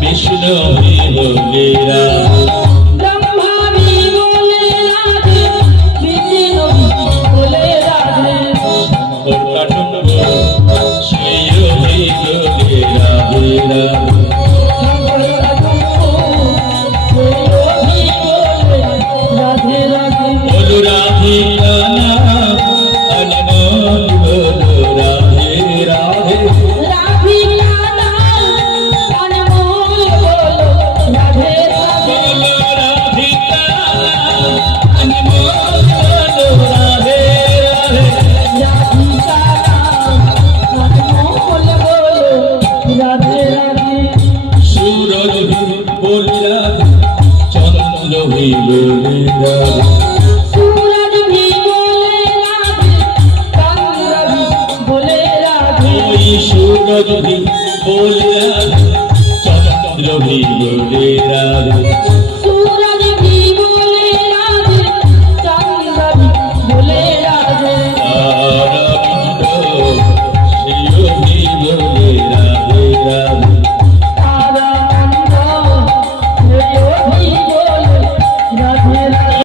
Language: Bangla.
বিষ্ণু বলে রাধে, ব্রহ্মাবি বলে রাধে, বিষ্ণু বলে রাধে, সেই বলে রাধে রাধে। বলো রাধিকা নাম অনমোল, বলো রাধে রাধে, বলো রাধিকা নাম অনমোল, বলো রাধে রাধে। সূরজ বলে রাধে, চন্দ্র বলে রাধে, ওই সূরজ বলে রাধে, চন্দ্র বলে রাধে।